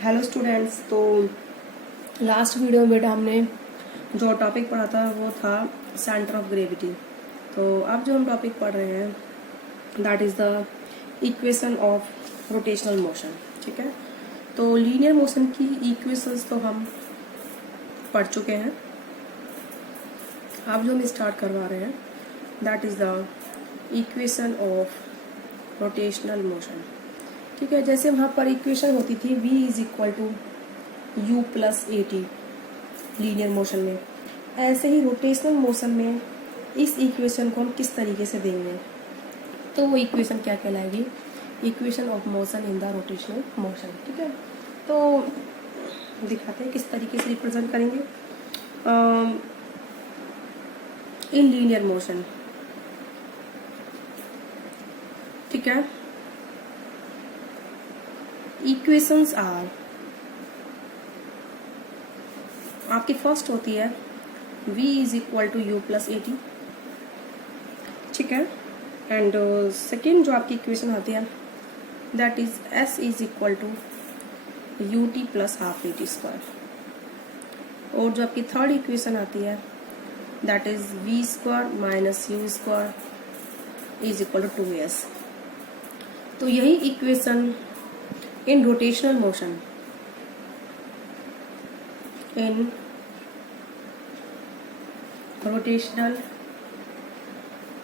Hello students. तो last video में बेटा हमने जो टॉपिक पढ़ा था वो था सेंटर ऑफ ग्रेविटी। तो अब जो हम टॉपिक पढ़ रहे हैं that is the equation of rotational motion. ठीक है, तो लीनियर मोशन की इक्वेशंस तो हम पढ़ चुके हैं। अब जो हम स्टार्ट करवा रहे हैं that is the equation of rotational motion. ठीक है, जैसे वहाँ पर इक्वेशन होती थी v is equal to u plus A T linear motion में, ऐसे ही रोटेशनल मोशन में इस इक्वेशन को हम किस तरीके से देंगे तो वो इक्वेशन क्या कहलाएगी, equation of motion in the rotational motion. ठीक है, तो दिखाते हैं किस तरीके से रिप्रेजेंट करेंगे इन लीनियर मोशन। ठीक है, इक्वेशंस आर, आपकी फर्स्ट होती है v is equal to u plus A t. ठीक है, एंड सेकेंड जो आपकी इक्वेशन आती है that is s is equal to u t plus half a t square. और जो आपकी थर्ड इक्वेशन आती है that is v square minus u square is equal to 2s। तो यही equation in rotational motion, in rotational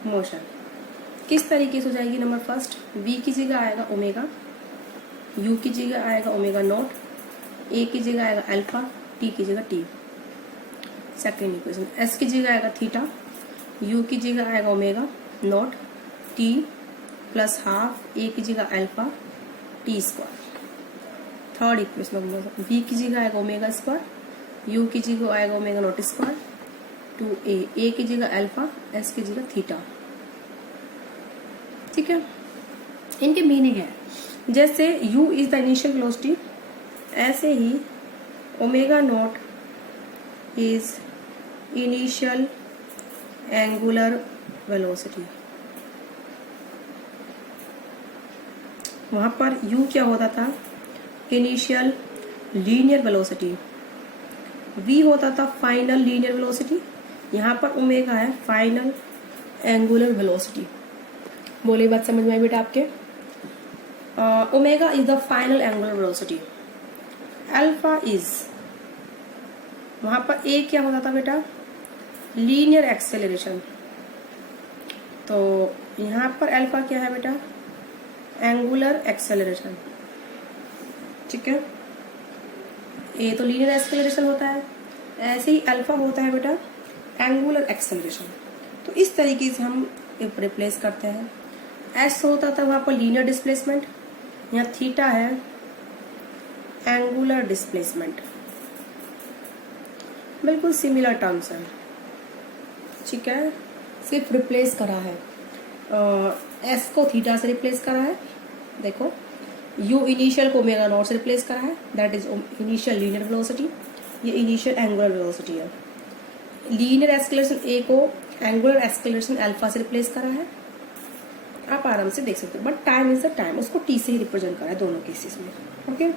motion किस तरीके से हो जाएगी। नंबर फर्स्ट, v की जगह आएगा ओमेगा, u की जगह आएगा ओमेगा नॉट, a की जगह आएगा अल्फा, t की जगह t। सेकेंड इक्वेशन, s की जगह आएगा थीटा, u की जगह आएगा omega not, t plus half, a की जगह alpha, t square. Third equation, v की जगह आएगा ओमेगा स्क्वायर, u की जगह आएगा omega naught square, two a की जगह अल्फा, s की जगह थीटा। ठीक है, इनके मीनिंग है जैसे u is the initial velocity, ऐसे ही omega not is initial angular velocity. वहां पर u क्या होता था, इनिशियल लीनियर वेलोसिटी, v होता था फाइनल लीनियर वेलोसिटी, यहाँ पर ओमेगा है फाइनल एंगुलर वेलोसिटी। बोले बात समझ में आई बेटा आपके। Omega is the final angular velocity, alpha is, वहां पर a क्या होता था बेटा, लीनियर एक्सेलरेशन। तो यहाँ पर अल्फा क्या है बेटा, एंगुलर एक्सेलरेशन। ठीक है, ए तो लीनियर एक्सेलरेशन होता है, ऐसे ही अल्फा होता है बेटा एंगुलर एक्सेलरेशन। तो इस तरीके से हम रिप्लेस करते हैं। एस होता था वहां पर लीनियर डिस्प्लेसमेंट, यहाँ थीटा है एंगुलर डिस्प्लेसमेंट। बिल्कुल सिमिलर टर्म्स है। ठीक है, सिर्फ रिप्लेस करा है, एस को थीटा से रिप्लेस करा है। देखो, यू इनिशियल को ओमेगा नॉट से रिप्लेस करा है, that is initial linear velocity, ये इनिशियल एंगुलर वेलोसिटी है। लीनियर एक्सेलरेशन ए को एंगुलर एक्सेलरेशन अल्फा से रिप्लेस करा है, आप आराम से देख सकते हो। But time is the time, उसको टी से ही रिप्रेजेंट करा है दोनों केसेस में। ओके,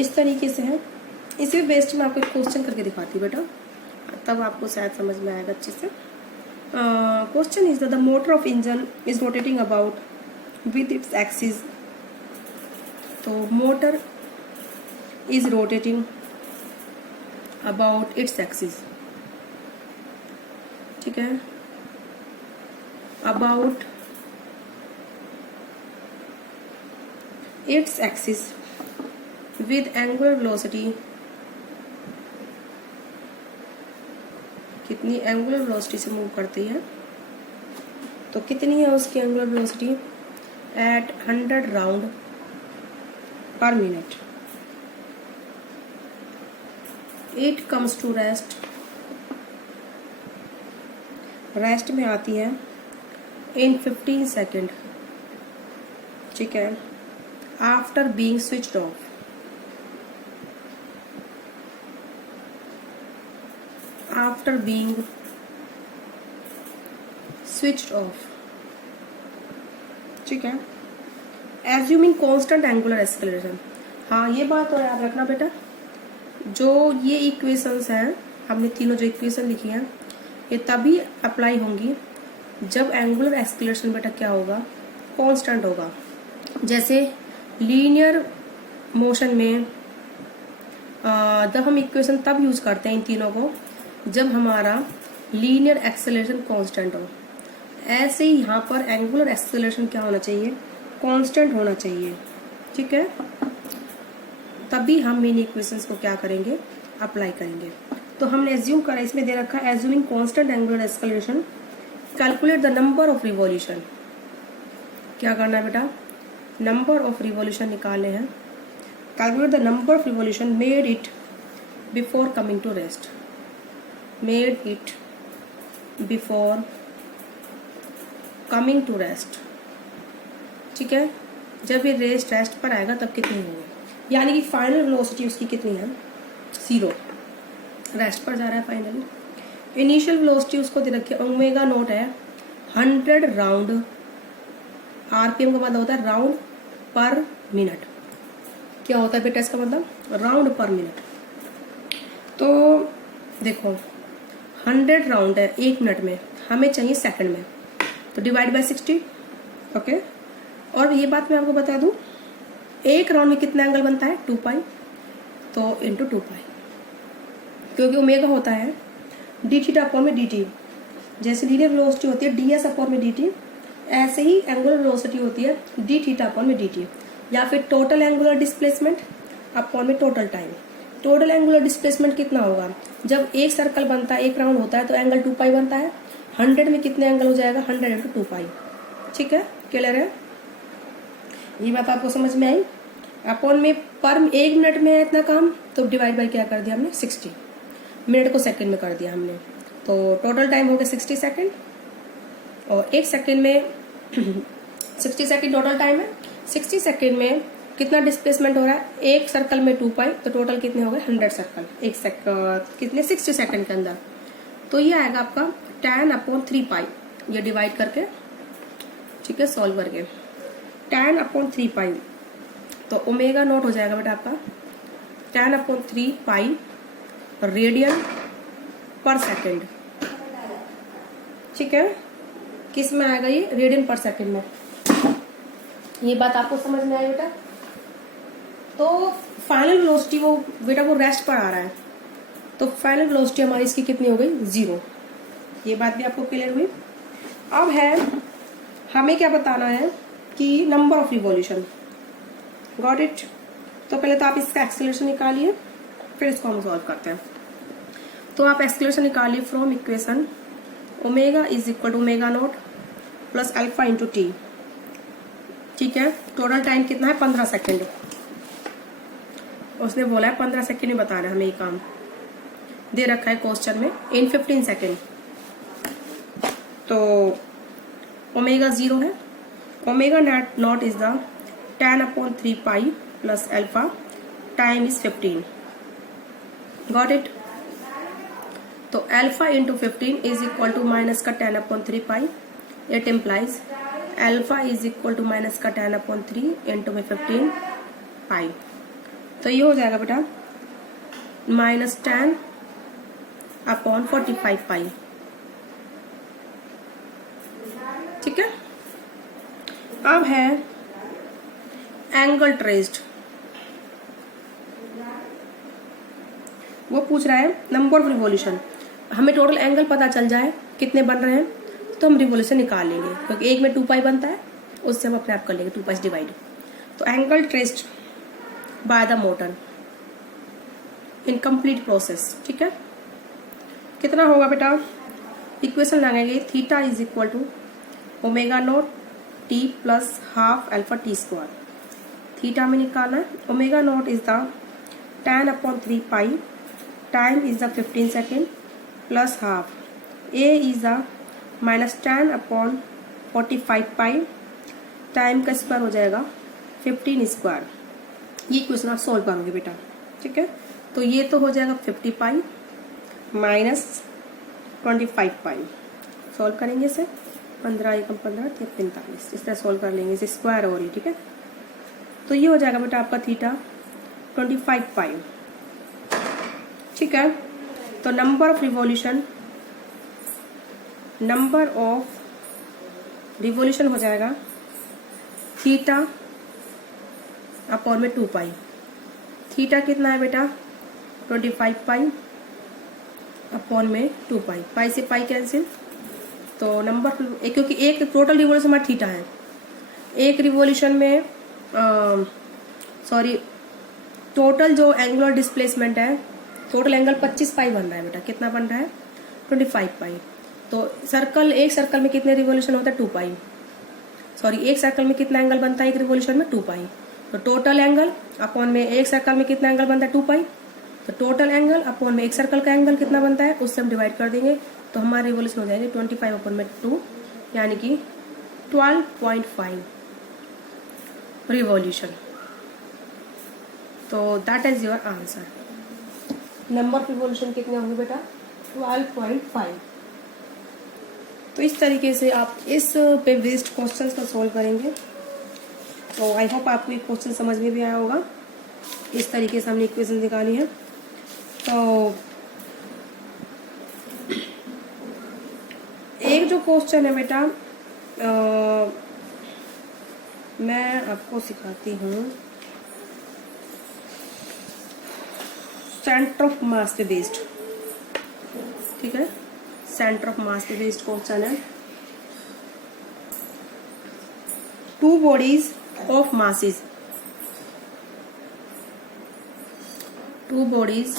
इस तरीके से है। इसी बेस्ड में आपको एक क्वेश्चन करके दिखाती हूँ बेटा, तब आपको शायद समझ में आएगा अच्छे से। Question is the motor of engine is rotating about with its axis. तो motor is rotating about its axis. ठीक है, about its axis with angular velocity. कितनी एंगुलर वेलोसिटी से मूव करती है, तो कितनी है उसकी angular velocity, at 100 round per minute. It comes to rest, rest में आती है इन 15 सेकेंड। ठीक है, after being switched off. After being switched of. ठीक है, एज्यूमिंग कांस्टेंट एंगुलर एक्सेलरेशन, हाँ ये बात तो याद रखना बेटा, जो ये इक्वेशंस हैं, हमने तीनों जो इक्वेशन लिखी हैं, ये तभी अप्लाई होंगी जब एंगुलर एक्सीलरेशन बेटा क्या होगा, कांस्टेंट होगा। जैसे लीनियर मोशन में जब हम इक्वेशन तब यूज करते हैं इन तीनों को जब हमारा लीनियर एक्सेलरेशन कांस्टेंट हो। ऐसे ही यहाँ पर एंगुलर एक्सेलरेशन क्या होना चाहिए, कांस्टेंट होना चाहिए, ठीक है। तभी हम इन इक्वेशंस को क्या करेंगे, अप्लाई करेंगे। तो हमने एज्यूम करा, इसमें दे रखा है assuming constant angular acceleration calculate the number of revolution. क्या करना है बेटा, नंबर ऑफ रिवॉल्यूशन निकाले हैं। Calculate the number of revolution made it before coming to rest, made it before coming to rest, ठीक है। जब ये रेस्ट पर आएगा तब कितनी होगी, यानी कि फाइनल वेलोसिटी उसकी कितनी है, 0, रेस्ट पर जा रहा है फाइनली। इनिशियल वेलोसिटी उसको दे रखी है ओमेगा नॉट है 100 राउंड, आरपीएम का मतलब होता है राउंड पर मिनट। क्या होता है बेटा इसका मतलब, राउंड पर मिनट। तो देखो 100 राउंड है 1 मिनट में, हमें चाहिए सेकंड में, तो डिवाइड बाय 60, ओके। और ये बात मैं आपको बता दूं, एक राउंड में कितना एंगल बनता है, 2 पाई, तो इंटू 2 पाई, क्योंकि ओमेगा होता है डी थीटा अपॉन में डी टी। जैसे लीनियर वेलोसिटी होती है डी एस अपॉन में डी टी, ऐसे ही एंगुलर वेलोसिटी होती है डी थीटा अपॉन में डी टी, या फिर टोटल एंगुलर डिस्प्लेसमेंट अपॉन में total time. Total angular displacement कितना होगा, जब एक सर्कल बनता है, एक राउंड होता है, तो एंगल 2 पाई बनता है। 100 में कितने एंगल हो जाएगा, 100 इंटू 2 पाई, ठीक है। क्लियर है, ये बात आपको समझ में आई। अपॉन में पर 1 मिनट में है इतना काम, तो डिवाइड बाय क्या कर दिया हमने, 60, मिनट को सेकंड में कर दिया हमने, तो टोटल टाइम हो गया 60 सेकंड। और 1 सेकंड में 60 सेकंड टोटल टाइम है। 60 सेकंड में कितना डिस्प्लेसमेंट हो रहा है, एक सर्कल में 2 पाई, तो टोटल कितने हो गए 100 सर्कल एक कितने 60 सेकंड के अंदर। तो ये आएगा आपका 10 अपॉन 3 पाई, ये डिवाइड करके, ठीक है, सॉल्व करके 10 अपॉन 3 पाई, तो ओमेगा नॉट हो जाएगा बेटा आपका 10 अपॉन 3 पाई रेडियन पर सेकंड, ठीक है। किस में आएगा ये, रेडियन पर सेकंड में। ये बात आपको समझ में आई बेटा। तो फाइनल वेलोसिटी वो बेटा वो रेस्ट पर आ रहा है, तो फाइनल वेलोसिटी हमारी इसकी कितनी हो गई, 0। ये बात भी आपको क्लियर हुई। अब है हमें क्या बताना है कि number of revolution, got it. तो पहले तो आप इसका एक्सेलरेशन निकालिए, फिर इसको हम सॉल्व करते हैं। तो आप एक्सेलरेशन निकालिए from equation omega is equal to omega naught plus alpha into t, ठीक है। टोटल टाइम कितना है, 15 सेकेंड। उसने बोला है 15 सेकेंड में बताना है हमें, ये काम दे रखा है क्वेश्चन में, इन 15 सेकेंड। तो ओमेगा 0 है, omega not is the 10 upon 3 pi plus alpha, time is 15, got it. तो alpha into 15 is equal to minus का 10 upon 3 pi, it implies alpha is equal to minus का 10 अपॉन 3 इंटू में 15 पाई। तो ये हो जाएगा बेटा माइनस 10 अपॉन 45 पाई, ठीक है। अब है एंगल ट्रेस्ड, वो पूछ रहा है नंबर ऑफ रिवॉल्यूशन। हमें टोटल एंगल पता चल जाए कितने बन रहे हैं, तो हम रिवॉल्यूशन निकाल लेंगे, क्योंकि एक में 2 पाई बनता है, उससे हम अपने आप कर लेंगे 2 पाई डिवाइड। तो angle traced by the motor in complete process, ठीक है। कितना होगा बेटा, इक्वेशन लगाएंगे theta is equal to omega naught t plus half alpha t square. Theta में निकालना है, omega not is the 10 upon 3 pi, time is the 15 second plus half, a is the minus 10 upon 45 pi, time का square हो जाएगा 15 square. ये question आप solve करोगे बेटा, ठीक है। तो ये तो हो जाएगा 50 पाई माइनस 25 पाई, सॉल्व करेंगे इसे, 15 एकम 15 45, इस तरह सॉल्व कर लेंगे, इसे स्क्वायर हो रही, ठीक है। तो ये हो जाएगा बेटा आपका थीटा 25 पाई। ठीक है, तो नंबर ऑफ रिवॉल्यूशन हो जाएगा थीटा अपॉन में 2 पाई। थीटा कितना है बेटा 25 पाई अपॉन में 2 पाई। पाई से पाई कैंसिल, तो नंबर क्योंकि एक टोटल रिवॉल्यूशन हमारा थीटा है, एक रिवॉल्यूशन में टोटल जो एंगुलर डिस्प्लेसमेंट है, टोटल एंगल 25 पाई बन रहा है बेटा। कितना बन रहा है 25 पाई। तो एक सर्कल में कितने रिवॉल्यूशन होता है 2 पाई। एक सर्कल में कितना एंगल बनता है एक रिवॉल्यूशन में 2 पाई। तो टोटल एंगल अपॉन में एक सर्कल में कितना एंगल बनता है 2 पाई। तो टोटल एंगल अपॉन में एक सर्कल का एंगल कितना बनता है उससे हम डिवाइड कर देंगे, तो हमारे रिवॉल्यूशन हो जाएंगे 25 अपॉन में 2 यानी कि 12.5 रिवॉल्यूशन। तो that is your answer. Number of revolution कितने होंगे बेटा 12.5। तो इस तरीके से आप इस पे बेस्ड क्वेश्चंस को सॉल्व करेंगे। तो आई होप आपको ये क्वेश्चन समझ में भी आया होगा। इस तरीके से हमने इक्वेशन निकाली है। तो एक जो क्वेश्चन है बेटा मैं आपको सिखाती हूँ, सेंटर ऑफ मास पे बेस्ड। ठीक है, सेंटर ऑफ मास पे बेस्ड क्वेश्चन है। Two bodies of masses, 2 bodies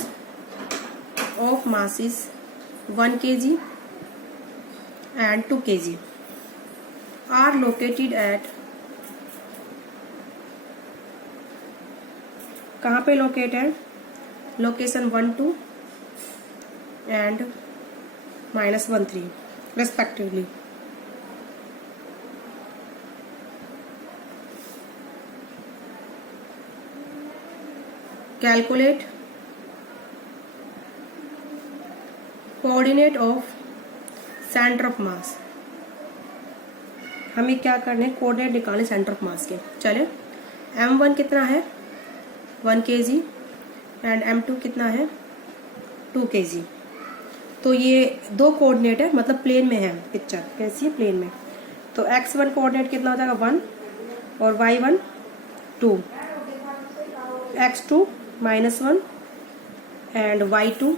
of masses 1 kg and 2 kg are located at, कहाँ पे लोकेट है, location 1, 2 and -1, 3 respectively। Calculate coordinate of centre of मास। हमें क्या करने हैं, कोऑर्डिनेट निकालें सेंटर ऑफ मास के। चले, m1 कितना है 1 kg एंड m2 कितना है 2 kg। तो ये दो कोऑर्डिनेट है, मतलब प्लेन में है पिक्चर, कैसी है प्लेन में। तो x1 कोऑर्डिनेट कितना हो जाएगा 1 और y1 2, x2 -1 एंड y2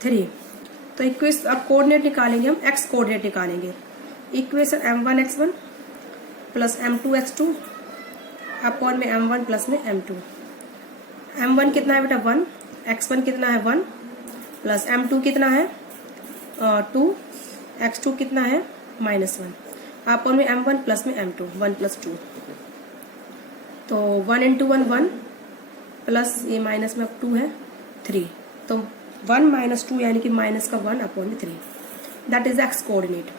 3। तो इक्वेशन अब कोऑर्डिनेट निकालेंगे हम, x कोऑर्डिनेट निकालेंगे। Equation m1 x1 plus m2 x2 upon में m1 प्लस में m2। m1 कितना है बेटा 1, x1 कितना है 1 प्लस m2 कितना है 2, x2 कितना है -1 अपॉन में m1 प्लस में m2 1 + 2। तो 1 × 1 1 प्लस ये माइनस में 2 है 3। तो 1 - 2 यानी कि माइनस का 1 अपॉन में 3, that is x coordinate.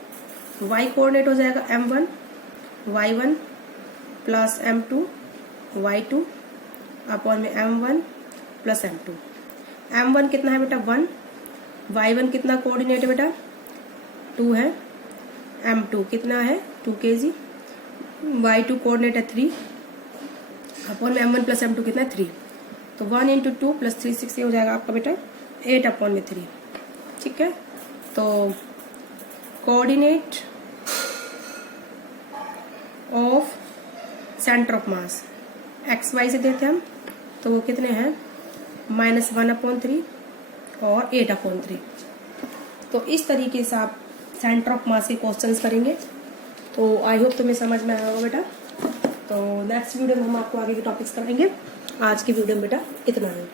Y coordinate हो जाएगा m1 y1 plus m2 y2 upon में m1 प्लस m2। m1 कितना है बेटा 1, y1 कितना कोऑर्डिनेट है बेटा 2 है, m2 कितना है 2 kg, y2 कोऑर्डिनेट है 3 अपॉन में m1 प्लस m2 कितना है 3। तो 1 × 2 + 3 6 ये हो जाएगा आपका बेटा 8 अपॉन में 3। ठीक है, तो coordinate of centre of mass x y से देते हैं हम, तो वो कितने हैं -1/3 और 8/3। तो इस तरीके से आप सेंटर ऑफ मास के क्वेश्चंस करेंगे। तो आई होप तुम्हें समझ में आया होगा बेटा। तो नेक्स्ट वीडियो में हम आपको आगे के टॉपिक्स कराएंगे। आज की वीडियो में बेटा इतना है।